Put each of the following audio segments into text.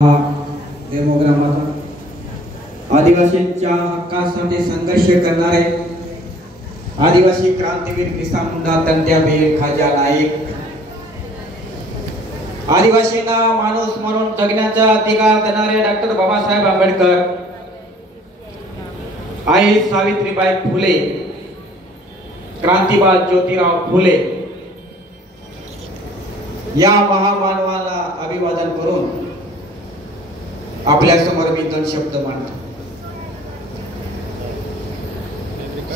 हा डेमोग्रामाचा आदिवासींच्या हक्कासाठी संघर्ष करणारे आदिवासी क्रांतीवीर बिरसा मुंडा, तंट्याबीर खाजा नाईक, आदिवासींना माणूस म्हणून जगण्याचा अधिकार देणारे डॉक्टर बाबासाहेब आंबेडकर, आई सावित्रीबाई फुले, क्रांतिबाज ज्योतिराव फुले या महामानवाला अभिवादन करून आपल्या समोर मी दोन शब्द मांडतो.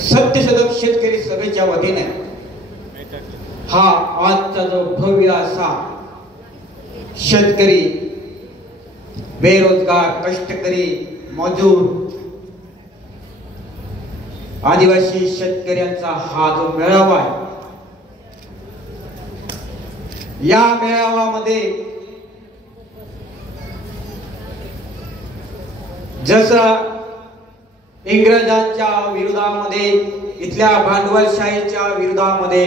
सत्यशोधक शेतकरी सभेच्या वतीने हा आजचा जो भव्य असा शेतकरी, बेरोजगार, कष्टकरी, मजूर, आदिवासी शेतकऱ्यांचा हा जो मेळावा आहे, या मेळाव्यामध्ये जसं इंग्रजांच्या विरोधामध्ये, इथल्या भांडवलशाहीच्या विरोधामध्ये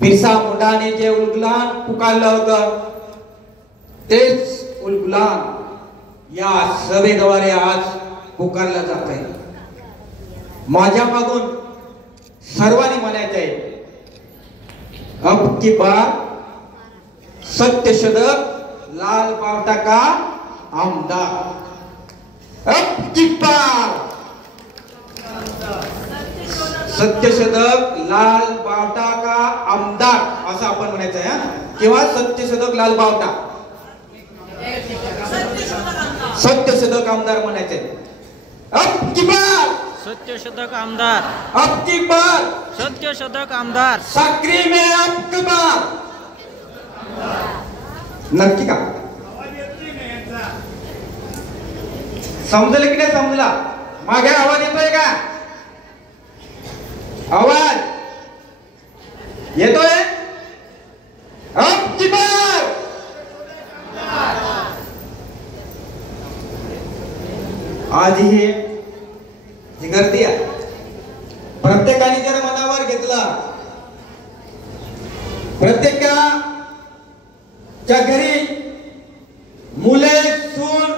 बिरसा मुंडाने जे उलगुलान पुकारलं होतं, तेच उलगुलान या सभेद्वारे आज पुकारलं जात आहे. माझ्या मागून सर्वांनी म्हणायचं आहे, अब की बार सत्यशोधक लाल बावटा का आमदार, अब की बार सत्यशोधक लाल बावटा का आमदार असं आपण म्हणायचं आहे, किंवा सत्यशोधक लाल बावटा, सत्यशोधक आमदार म्हणायचंय. अब की बार सत्यशोधक आमदार, अब की बार सत्यशोधक आमदार, साक्री में अब की बार. नक्की का समजलं की नाही समजला? मागे आवाज येतोय का? आवाज येतोय? अब की बार. आज ही जी गर्दी आहे, प्रत्येकाने जर मनावर घेतला, प्रत्येकाच्या घरी मुले, सून,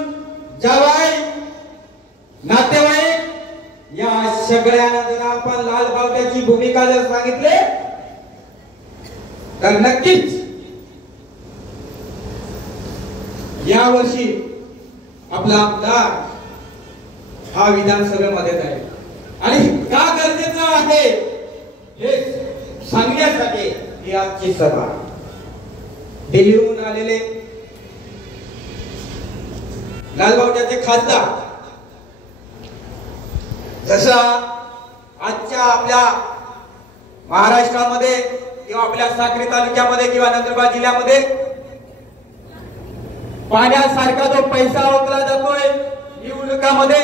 जावाई, नातेवाईक या सगळ्यांना जर आपण लाल बावट्याची भूमिका जर सांगितले, तर नक्कीच या वर्षी आपला आमदार हा विधानसभेमध्ये आहे. आणि का गरजेचं आहे हे सांगण्यासाठी ही आजची सभा. दिल्लीहून आलेले लालबावट्याचे खासदार, जसा आजच्या आपल्या महाराष्ट्रामध्ये किंवा आपल्या साक्री तालुक्यामध्ये किंवा नंदुरबार जिल्ह्यामध्ये पाण्यासारखा जो पैसा ओतला जातोय निवडणुकामध्ये,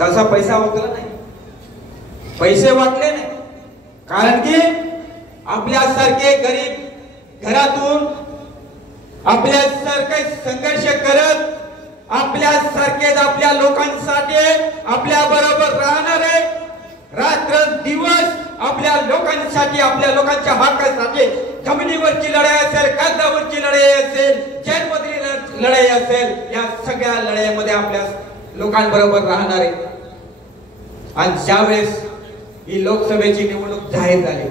तसा पैसा ओतला नाही, पैसे वाटले नाही. कारण की आपल्यासारखे गरीब घरातून आपल्यासारखे संघर्ष करत, आपल्यासारखेच आपल्या लोकांसाठी आपल्या बरोबर राहणारे, रात्र दिवस आपल्या लोकांसाठी, आपल्या लोकांच्या हक्कासाठी, जमिनीवरची लढाई असेल, कागदावरची लढाई असेल, जन्मदिनी लढाई असेल, या सगळ्या लढाईमध्ये आपल्या लोकांबरोबर राहणारे. आणि ज्यावेळेस ही लोकसभेची निवडणूक जाहीर झाली,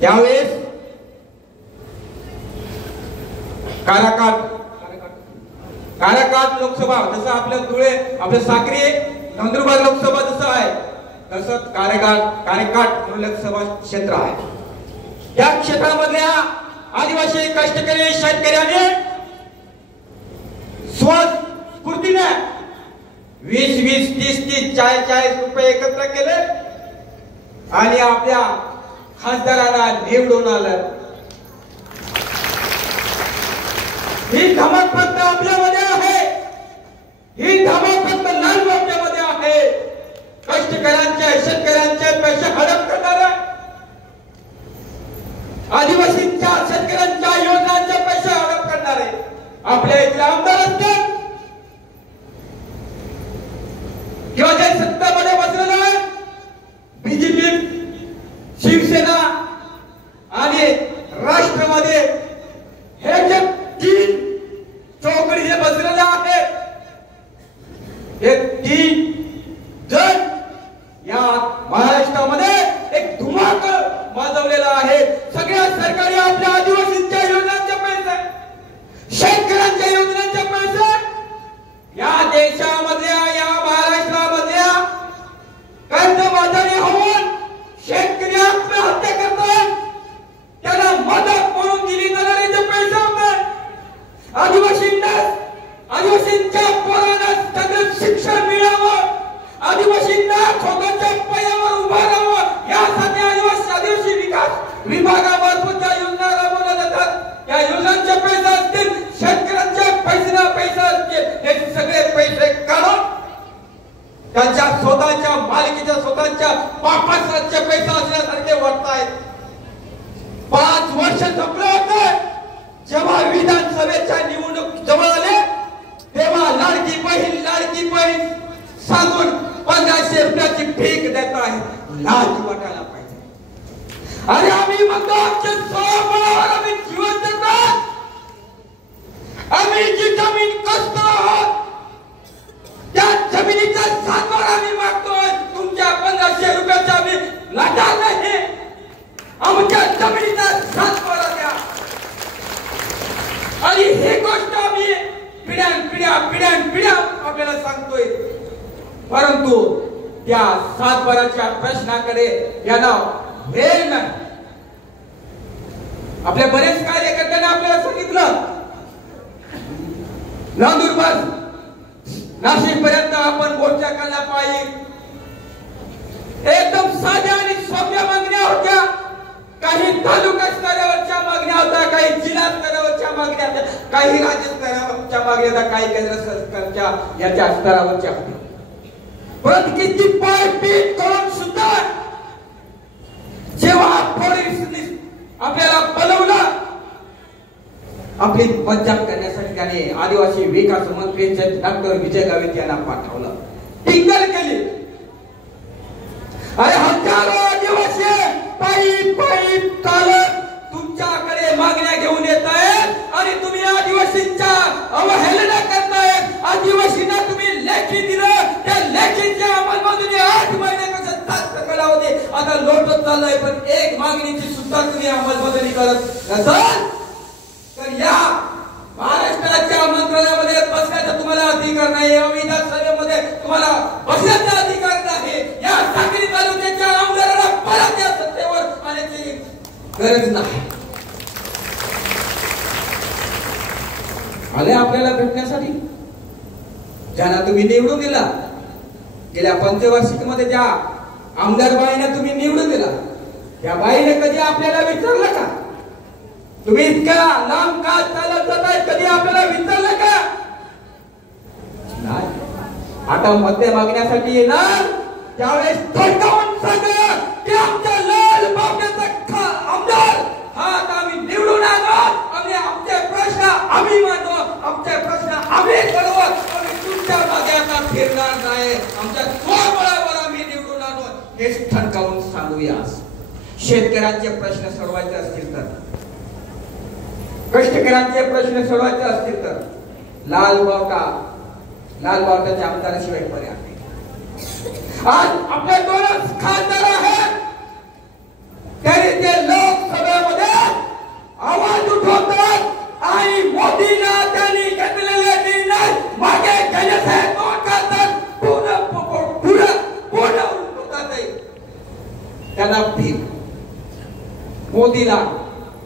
त्यावेळेस काराकाट लोकसभा, जसं आपल्या धुळे, आपल्या साक्री, नंदुरबार लोकसभा जसं आहे, तसंच कारेकाट लोकसभा क्षेत्र आहे. त्या क्षेत्रामधल्या आदिवासी कष्टकरी शेतकऱ्याने स्वस्फूर्तीने 20-20, 30-30, 40-40 रुपये एकत्र केले आणि आपल्या खासदारांना निवडून आलं. ही धमक फक्त आपल्यामध्ये आहे, ही धमक फक्त लाल बावट्यामध्ये आहे. कष्टकऱ्यांचे, शेतकऱ्यांचे पैसे हडप करणारे, आदिवासींच्या, शेतकऱ्यांच्या योजनांचे पैसे हडप करणारे आपल्या इथले आमदार असतात, किंवा जे सत्तामध्ये बसलेले आहेत, बीजेपी, शिवसेना आणि राष्ट्रवादी, हे जे तीन आदिवासींच्या पोरांना सगळं शिक्षण मिळावं, आदिवासींना खोकाच्या पायावर उभा राहावं, यासाठी आदिवासी विकास विभागामार्फत ज्या योजना राबवल्या जातात त्या योजनांचे पैसे असतील, शेतकऱ्यांच्या पैसे असतील, हे सगळे पैसे काढून त्यांच्या स्वतःच्या मालकीच्या स्वतःच्या बापाचे पैसे असल्यासारखे वाटतायत. 5 वर्ष संपलं होतं जेव्हा विधानसभेच्या निवडणूक जवळ आले तेव्हा लाडकी बहीण सांगून 1500 रुपयाची भीक देत आहे. लाज वाटायला पाहिजे. अरे आम्ही म्हणतो आमच्या स्वबळावर आम्ही जीवन देतो, आम्ही जी जमीन कसतो आहोत त्या जमिनीचा सातबार आम्ही मागतोय. तुमच्या 1500 रुपयाच्या आम्ही लाचार नाही, आमच्या जमिनीचा सातबार द्या. आणि ही गोष्ट आम्ही पिढ्या आपल्याला सांगतोय. परंतु त्या सातबाराच्या प्रश्नाकडे यांना वेळ नाही. आपल्या बरेच कार्यकर्त्यांनी आपल्याला सांगितलं नंदुरबार नाशिक पर्यंत आपण मोर्चा केला पाहिजे. एकदम साध्या आणि सोप्या मागण्या होत्या. काही तालुका स्तरावरच्या मागण्या होत्या, काही जिल्हा स्तरावरच्या मागण्या होत्या, काही राज्य स्तरावरच्या मागण्या होत्या, काही केंद्र सरकारच्या याच्या स्तरावरच्या होत्या. परंतु किती पायपीट करून सुद्धा जेव्हा पोलिसांनी आपल्याला बोलवलं आपली मज्जाक करण्यासाठी त्याने आदिवासी विकास मंत्री डॉक्टर विजय गावित यांना पाठवलं, टिंगल केली. अरे हजारो आदिवासी पायी चालत तुमच्याकडे मागण्या घेऊन येत आहेत आणि तुम्ही आदिवासींच्या अवहेलना करतायत. आदिवासींना तुम्ही लेखी दिलं, त्या लेखीच्या अंमलबजावणी 8 महिन्यापेक्षा जास्त कालावधी आता लोटत चाललाय, पण एक मागणीची सुद्धा तुम्ही अंमलबजावणी करत नसाल तर या महाराष्ट्राच्या मंत्रालयामध्ये बसण्याचा तुम्हाला अधिकार नाही, या विधानसभेमध्ये तुम्हाला बसण्याचा अधिकार नाही. या साक्री तालुक्याच्या आमदाराला परत या सत्तेवर आण्याची गरज नाही. आले आपल्याला भेटण्यासाठी ज्यांना तुम्ही निवडून दिला, गेल्या पंचवार्षिकीमध्ये ज्या आमदार बाईने तुम्ही निवडून दिला त्या बाईने कधी आपल्याला विचारलं का तुम्ही इतक्या लांब का चालत जाताय? कधी आपल्याला विचारलं का? नाही. आता मध्य मागण्यासाठी येणार त्यावेळेस थंडावून सांगा की आमच्या लाल बावट्याचा आमदार हा आता आम्ही निवडून आलो, आम्ही आमचे प्रश्न आम्ही मांडू, आमचे प्रश्न आम्ही सोडवू, आम्ही तुमच्या मागे आता फिरणार नाही, आमच्या स्वबळावर आम्ही निवडून आलो हे ठणकावून सांगूया. शेतकऱ्यांचे प्रश्न सोडवायचे असतील तर, कष्टकऱ्यांचे प्रश्न सोडवायचे असतील तर लाल बावटाच्या आमदाराशिवाय पर्याय नाही. आज आपल्या 2 खासदार आहेत तरी ते लोकसभेमध्ये आवाज उठवतात आणि मोदींना त्यांनी घेतलेले निर्णय मागे घेण्याचे 2 खासदार पुढे होतात. त्यांना मोदीला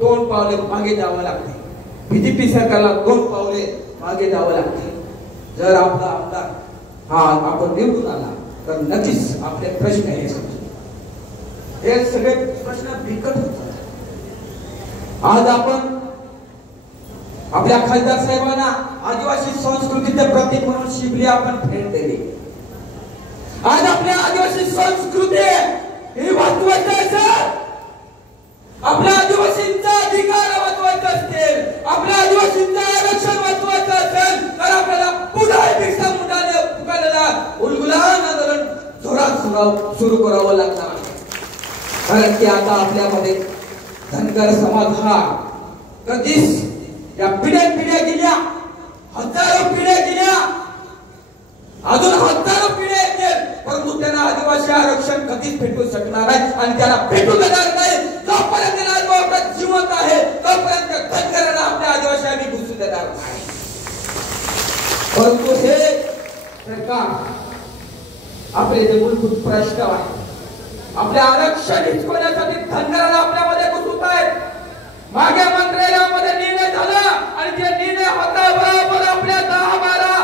2 पावले मागे जावं लागते, बीजेपी सरकारला 2 पावले मागे जावं लागते. जर आपला आमदार हा आपण निवडून आला तर नक्कीच आपले प्रश्न हे सगळे प्रश्न बिकट होतात. आज आपण आपल्या खासदार साहेबांना आदिवासी संस्कृतीचे प्रतीक म्हणून शिबली आपण भेट दिली. आज आपल्या आदिवासी संस्कृती ही वाचवायची असेल, आपल्या आदिवासींचा अधिकार वाचवायचा असतील, आपल्या आदिवासींचं आरक्षण वाचवायचं असेल तर आपल्याला पुन्हा बिरसा मुंडाने पुकारलेला उलगुलान आंदोलन जोरात सुरू करावं लागणार आहे. कारण की आता आपल्यामध्ये धनगर समाज हा कधीच या पिढ्या गेल्या, हजारो पिढ्या गेल्या, अजून हजारो पिढ्या येतील, परंतु त्यांना आदिवासी आरक्षण कधीच भेटू शकणार नाही आणि त्याला भेटू देणार नाही. जोपर्यंत लालबावटा जिवंत आहे तोपर्यंत धनगरांना आपल्या आदिवासी आम्ही घुसू देणार नाही. परंतु हे सरकार आपले जे मूलभूत प्रश्न आहे, आपले आरक्षण हिसकवण्यासाठी धनगरांना आपल्यामध्ये घुसवत आहेत. मागे मंत्रालयामध्ये निर्णय झाला आणि ते निर्णय होता बरोबर आपल्या 10-12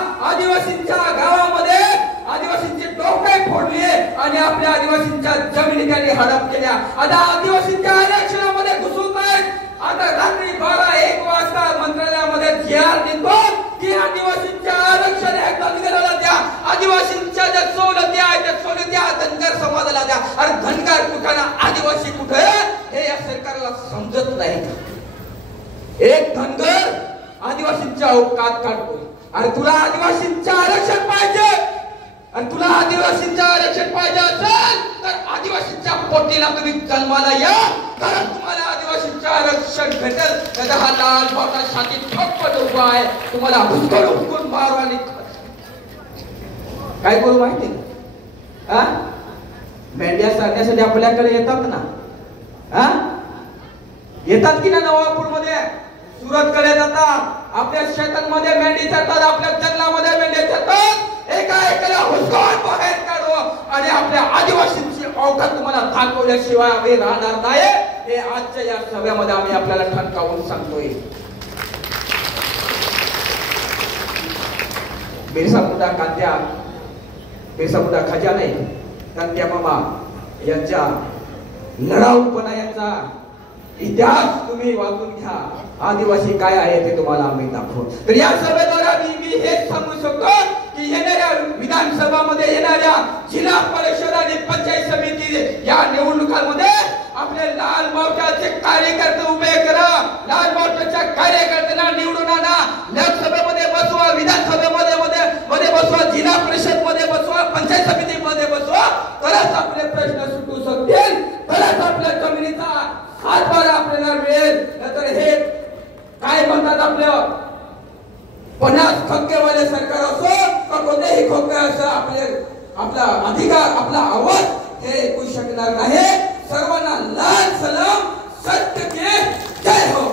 आता आदिवासींच्या आरक्षणामध्ये घुसून नाहीत. आता रात्री 12-1 वाजता मंत्रालयामध्ये जी.आर. निघतो की आदिवासींच्या आरक्षण एकदा निघाला द्या, आदिवासींच्या ज्या सवलती आहेत त्या सवलती धनगर समाजाला द्या. अरे धनगर कुठे ना आदिवासी कुठे हे या सरकारला समजत नाही. एक धनगर आदिवासींच्या औकात काढतो. अरे तुला आदिवासींचं आरक्षण पाहिजे, आणि तुला आदिवासींचं आरक्षण पाहिजे असेल तर आदिवासींच्या पोटीला तुम्ही जन्माला या, कारण तुम्हाला आदिवासींचं आरक्षण भेटेल. त्याचा हा लाल बावटा छातीत ठोकपट उभा आहे, तुम्हाला हुसकून मारू आणि काय करू माहिती हा? मेंढ्या सारण्यासाठी आपल्याकडे येतात ना, हा येतात की ना. नवापूरमध्ये सुरतकडे जातात, आपल्या शेतांमध्ये मेंढी चरतात, आपल्या जंगलामध्ये मेंढ्या चरतात. एका एकाला हुसकावून बाहेर काढू आणि आपल्या आदिवासींची औकात तुम्हाला दाखवल्याशिवाय आम्ही राहणार नाही. हे आजच्या या सभेमध्ये आम्ही आपल्याला ठणकावून सांगतोय. बिरसा मुंडा कांत्या, बिरसा मुंडा खजाने कांत्या मामा यांच्या लढाऊपणा यांचा इतिहास तुम्ही वाचून घ्या. आदिवासी काय आहे ते तुम्हाला आम्ही दाखवू. तर या सभेद्वारा मी हेच सांगू शकतो की येणाऱ्या विधानसभामध्ये, येणाऱ्या जिल्हा परिषद आणि पंचायत समिती या निवडणुकांमध्ये आपले लाल बावट्याचे कार्यकर्ते उभे करा. लाल बावट्याच्या कार्यकर्त्यांना निवडून आणा. लोकसभेमध्ये बसवा, विधानसभेमध्ये मध्ये बसवा, जिल्हा परिषद मध्ये बसवा, पंचायत समितीमध्ये बसवा. तरच आपले प्रश्न सुटू शकतील, तरच आपल्या जमिनीचा हातभार आपल्याला मिळेल. नंतर हे काय म्हणतात, आपलं 50 खोक्यावाले सरकार असो का कोणतेही खोक्या असो, आपला अधिकार, आपला आवाज हे ऐकू शकणार नाही. सर्वांना लाल सलाम, सत्य के जय हो.